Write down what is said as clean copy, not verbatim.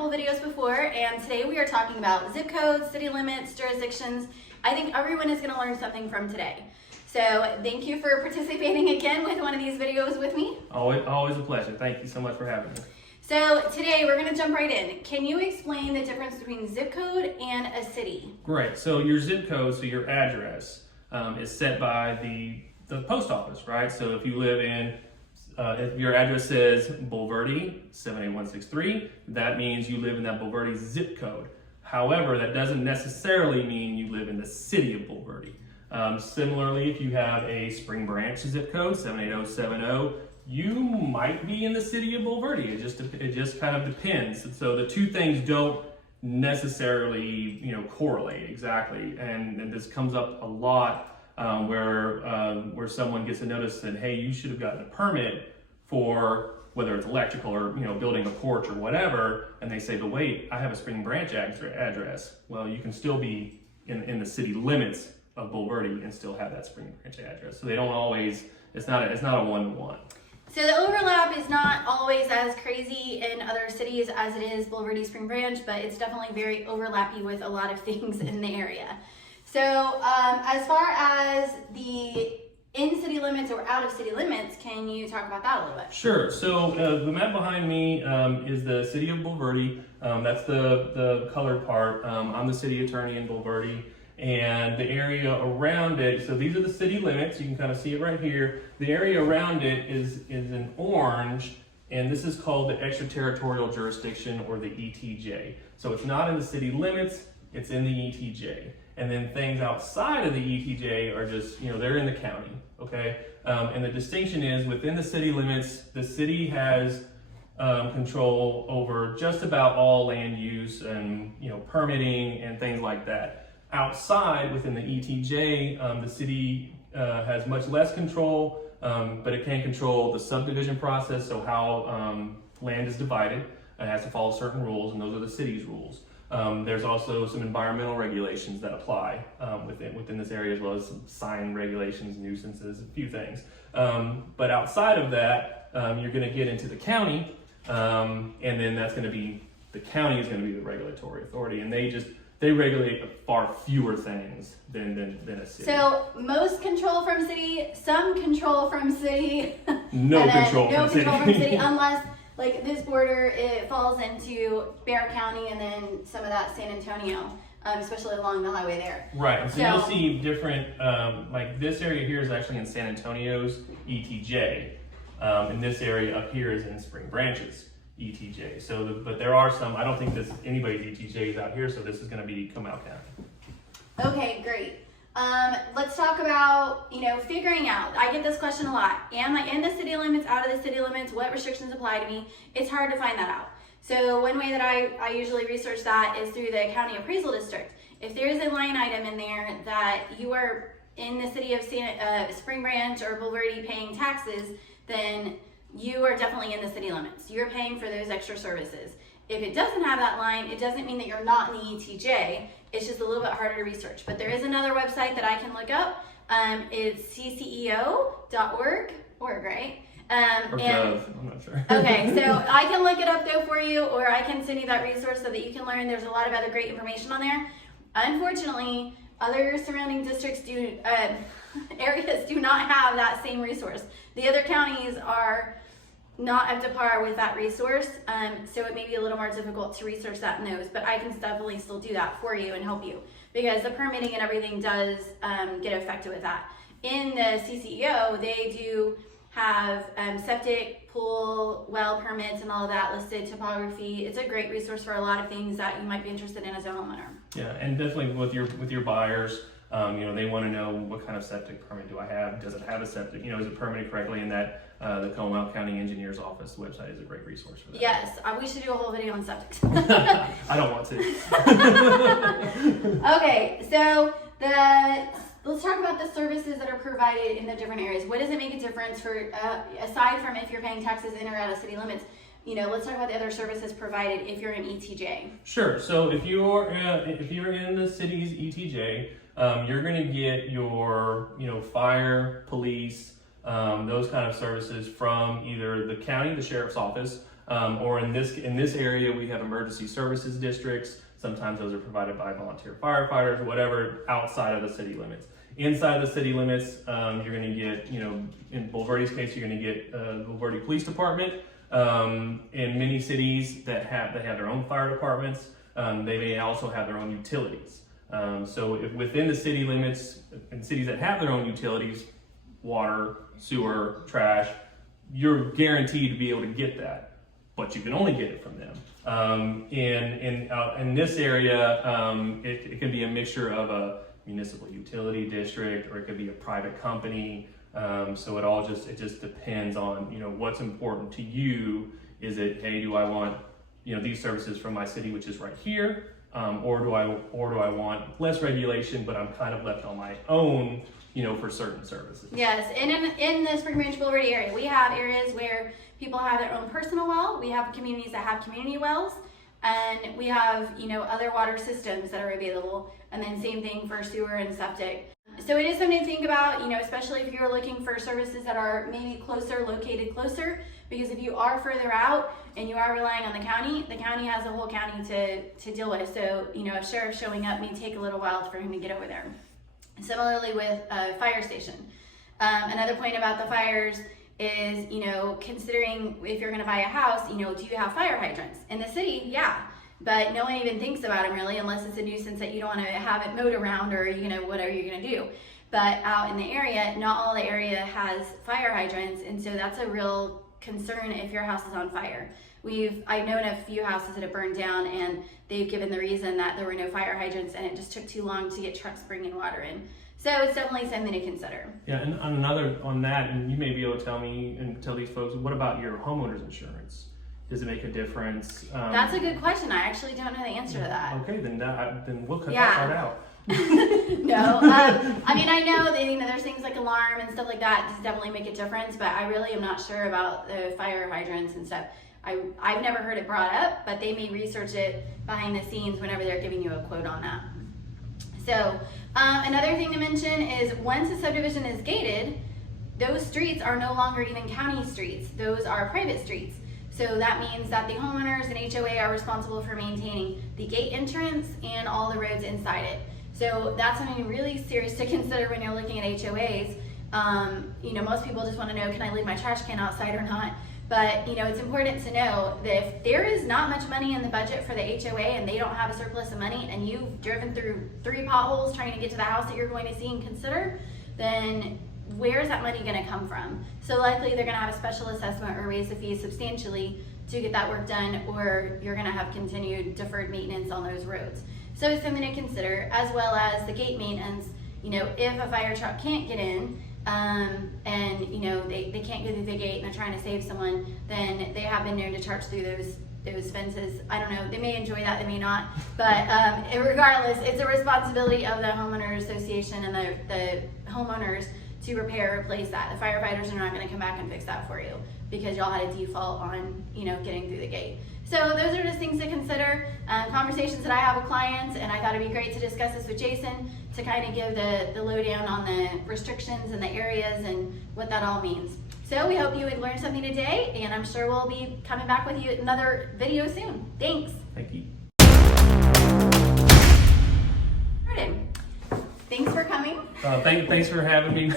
couple videos before, and today we are talking about zip codes, city limits, jurisdictions. I think everyone is going to learn something from today. So thank you for participating again with one of these videos with me. Always a pleasure. Thank you so much for having me. So today we're going to jump right in. Can you explain the difference between zip code and a city? Great. So your zip code, so your address, is set by the post office, right? So if you live in, if your address says Bulverde 78163, that means you live in that Bulverde zip code. However, that doesn't necessarily mean you live in the city of Bulverde. Similarly, if you have a Spring Branch zip code 78070, you might be in the city of Bulverde. It just kind of depends. So the two things don't necessarily correlate exactly, and this comes up a lot where someone gets a notice that, hey, you should have gotten a permit for whether it's electrical or building a porch or whatever, and they say, but wait, I have a Spring Branch address. Well, you can still be in the city limits of Bulverde and still have that Spring Branch address. So they don't always. It's not a one-to-one. So the overlap is not always as crazy in other cities as it is Bulverde Spring Branch, but it's definitely very overlappy with a lot of things in the area. So as far as the in-city limits or out-of-city limits, can you talk about that a little bit? Sure. So the map behind me is the city of Bulverde. That's the colored part. I'm the city attorney in Bulverde. And the area around it, so these are the city limits, you can kind of see it right here. The area around it is in orange, and this is called the extraterritorial jurisdiction, or the ETJ. So it's not in the city limits, it's in the ETJ. And then things outside of the ETJ are just, they're in the county, okay? And the distinction is, within the city limits, the city has control over just about all land use and, permitting and things like that. Outside, within the ETJ, the city has much less control, but it can control the subdivision process, so how land is divided. It has to follow certain rules, and those are the city's rules. There's also some environmental regulations that apply within this area, as well as some sign regulations, nuisances, a few things. But outside of that, you're going to get into the county, and then the county is going to be the regulatory authority, and they regulate far fewer things than a city. So most control from city, some control from city, no control from city, unless like this border, it falls into Bexar County and then some of that San Antonio, especially along the highway there. Right, and so you'll see different, like this area here is actually in San Antonio's ETJ, and this area up here is in Spring Branch's ETJ. But there are some, I don't think anybody's ETJ is out here, so this is going to be Comal County. Okay, great. Let's talk about, figuring out. I get this question a lot. Am I in the city limits, out of the city limits? What restrictions apply to me? It's hard to find that out. So one way that I usually research that is through the county appraisal district. If there is a line item in there that you are in the city of Spring Branch or Bulverde paying taxes, then you are definitely in the city limits. You're paying for those extra services. If it doesn't have that line, it doesn't mean that you're not in the ETJ. It's just a little bit harder to research. But there is another website that I can look up. It's cceo.org, right? Or Gov, I'm not sure. Okay, so I can look it up though for you, or I can send you that resource so that you can learn. There's a lot of other great information on there. Unfortunately, other surrounding districts areas do not have that same resource. The other counties are not up to par with that resource, so it may be a little more difficult to research that in those, but I can definitely still do that for you and help you, because the permitting and everything does get affected with that. In the CCEO, they do have septic, pool, well permits and all of that listed, topography. It's a great resource for a lot of things that you might be interested in as a homeowner. Yeah, and definitely with your buyers, they want to know what kind of septic permit do I have? Does it have a septic? Is it permitted correctly? And that the Comal County Engineer's Office website is a great resource for that. Yes, we should do a whole video on septic. I don't want to. Okay, so let's talk about the services that are provided in the different areas. What does it make a difference for, aside from if you're paying taxes in or out of city limits? Let's talk about the other services provided if you're in ETJ. Sure. So if you're in the city's ETJ, you're going to get your fire, police, those kind of services from either the county, the sheriff's office, or in this area, we have emergency services districts. Sometimes those are provided by volunteer firefighters or whatever outside of the city limits. Inside of the city limits, you're going to get, in Bulverde's case, you're going to get the Bulverde Police Department. In many cities they have their own fire departments. They may also have their own utilities. So if within the city limits, in cities that have their own utilities, water, sewer, trash, you're guaranteed to be able to get that, but you can only get it from them. In this area, it can be a mixture of a municipal utility district, or it could be a private company. So it just depends on, what's important to you. Is it, hey, do I want, these services from my city, which is right here, or do I want less regulation, but I'm kind of left on my own, for certain services. Yes, and in the Spring Branch Bulverde area, we have areas where people have their own personal well. We have communities that have community wells, and we have, other water systems that are available, and then same thing for sewer and septic. So it is something to think about, especially if you're looking for services that are maybe located closer, because if you are further out and you are relying on the county has a whole county to deal with. So, a sheriff showing up may take a little while for him to get over there. Similarly with a fire station. Another point about the fires is, considering if you're gonna buy a house, do you have fire hydrants? In the city, yeah. But no one even thinks about them really, unless it's a nuisance that you don't want to have it mowed around, or whatever you're going to do. But out in the area, not all the area has fire hydrants, and so that's a real concern if your house is on fire. I've known a few houses that have burned down, and they've given the reason that there were no fire hydrants, and it just took too long to get trucks bringing water in. So it's definitely something to consider. Yeah, and on that, and you may be able to tell me and tell these folks, what about your homeowner's insurance? Does it make a difference? That's a good question. I actually don't know the answer to that. Okay, then we'll cut that part out. No, I know that there's things like alarm and stuff like that. Does definitely make a difference, but I really am not sure about the fire hydrants and stuff. I've never heard it brought up, but they may research it behind the scenes whenever they're giving you a quote on that. So another thing to mention is once a subdivision is gated, those streets are no longer even county streets. Those are private streets. So that means that the homeowners and HOA are responsible for maintaining the gate entrance and all the roads inside it. So that's something really serious to consider when you're looking at HOAs. Most people just want to know, can I leave my trash can outside or not? But it's important to know that if there is not much money in the budget for the HOA and they don't have a surplus of money, and you've driven through 3 potholes trying to get to the house that you're going to see and consider, then where is that money going to come from? So likely they're going to have a special assessment or raise the fees substantially to get that work done, or you're going to have continued deferred maintenance on those roads. So it's something to consider, as well as the gate maintenance. If a fire truck can't get in, and they can't go through the gate and they're trying to save someone, then they have been known to charge through those fences. I don't know, they may enjoy that, they may not, but regardless, it's a responsibility of the homeowner association and the homeowners to repair or replace that. The firefighters are not going to come back and fix that for you because y'all had a default on getting through the gate. So those are just things to consider, conversations that I have with clients, and I thought it'd be great to discuss this with Jason to kind of give the lowdown on the restrictions and the areas and what that all means. So we hope you would learn something today, and I'm sure we'll be coming back with you another video soon. Thanks. Thank you. Thanks for coming. Thanks for having me.